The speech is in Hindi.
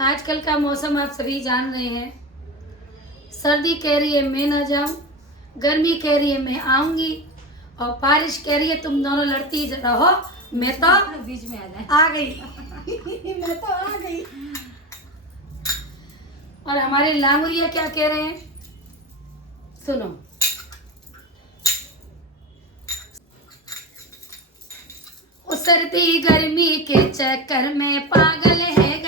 आजकल का मौसम आप सभी जान रहे हैं। सर्दी कह रही है मैं ना जाऊं, गर्मी कह रही है मैं आऊंगी, और बारिश कह रही है तुम दोनों लड़ती रहो, मैं तो बीच में आ गई। मैं तो आ गई। और हमारे लांगुरिया क्या कह रहे हैं, सुनो। सर्दी गर्मी के चक्कर में पागल है